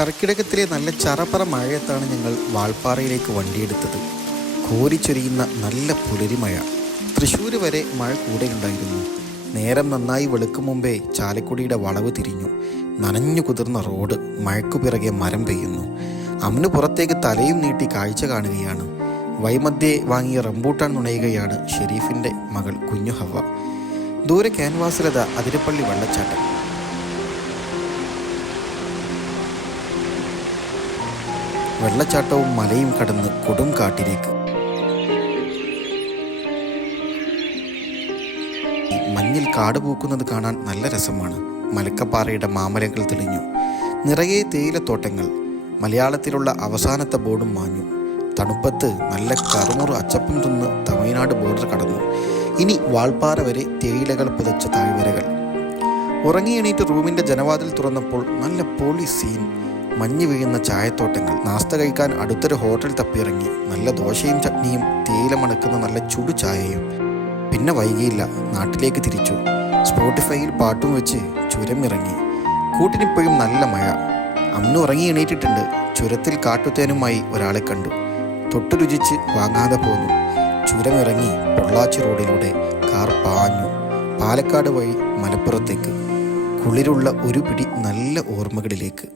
കർക്കിടകത്തിലെ നല്ല ചറപ്പറ മഴയത്താണ് ഞങ്ങൾ വാൾപ്പാറയിലേക്ക് വണ്ടിയെടുത്തത്. കോരിച്ചൊരിയുന്ന നല്ല പുലരിമഴ. തൃശ്ശൂർ വരെ മഴ കൂടെയുണ്ടായിരുന്നു. നേരം നന്നായി വെളുക്കും മുമ്പേ ചാലക്കുടിയുടെ വളവ് തിരിഞ്ഞു. നനഞ്ഞു കുതിർന്ന റോഡ്, മഴയ്ക്കു പിറകെ മരം പെയ്യുന്നു. അമ്നു പുറത്തേക്ക് തലയും നീട്ടി കാഴ്ച കാണുകയാണ്. വൈമധ്യേ വാങ്ങിയ റംബൂട്ടാൻ നുണയുകയാണ് ഷെരീഫിൻ്റെ മകൾ കുഞ്ഞു ഹവ. ദൂരെ ക്യാൻവാസിലത അതിരപ്പള്ളി വെള്ളച്ചാട്ടം. വെള്ളച്ചാട്ടവും മലയും കടന്ന് കൊടും കാട്ടിലേക്ക്. മഞ്ഞിൽ കാട് പൂക്കുന്നത് കാണാൻ നല്ല രസമാണ്. മലക്കപ്പാറയുടെ മാമലകൾ തെളിഞ്ഞു. നിറയെ തേയിലത്തോട്ടങ്ങൾ. മലയാളത്തിലുള്ള അവസാനത്തെ ബോർഡും മാഞ്ഞു. തണുപ്പത്ത് നല്ല കറുമുറു അച്ചപ്പം തിന്ന് തമിഴ്നാട് ബോർഡർ കടന്നു. ഇനി വാൾപ്പാറ വരെ തേയിലകൾ പുതച്ച താഴ്വരകൾ. ഉറങ്ങി എണീറ്റ് റൂമിൻ്റെ ജനവാതിൽ തുറന്നപ്പോൾ നല്ല പൊളി സീൻ. മഞ്ഞ് വീഴുന്ന ചായത്തോട്ടങ്ങൾ. നാസ്ത കഴിക്കാൻ അടുത്തൊരു ഹോട്ടൽ തപ്പിയിറങ്ങി. നല്ല ദോശയും ചട്നിയും തേയില മണക്കുന്ന നല്ല ചുടു ചായയും. പിന്നെ വൈകിയില്ല, നാട്ടിലേക്ക് തിരിച്ചു. സ്പോട്ടിഫൈയിൽ പാട്ടും വെച്ച് ചുരം ഇറങ്ങി. കൂട്ടിനിപ്പോഴും നല്ല മഴ. അന്ന് ഉറങ്ങി എണീറ്റിട്ടുണ്ട്. ചുരത്തിൽ കാട്ടുതേനുമായി ഒരാളെ കണ്ടു. തൊട്ടു രുചിച്ച് വാങ്ങാതെ പോന്നു. ചുരമിറങ്ങി പൊള്ളാച്ചി റോഡിലൂടെ കാർ പാഞ്ഞു. പാലക്കാട് വഴി മലപ്പുറത്തേക്ക്. കുളിരുള്ള ഒരു പിടി നല്ല ഓർമ്മകളിലേക്ക്.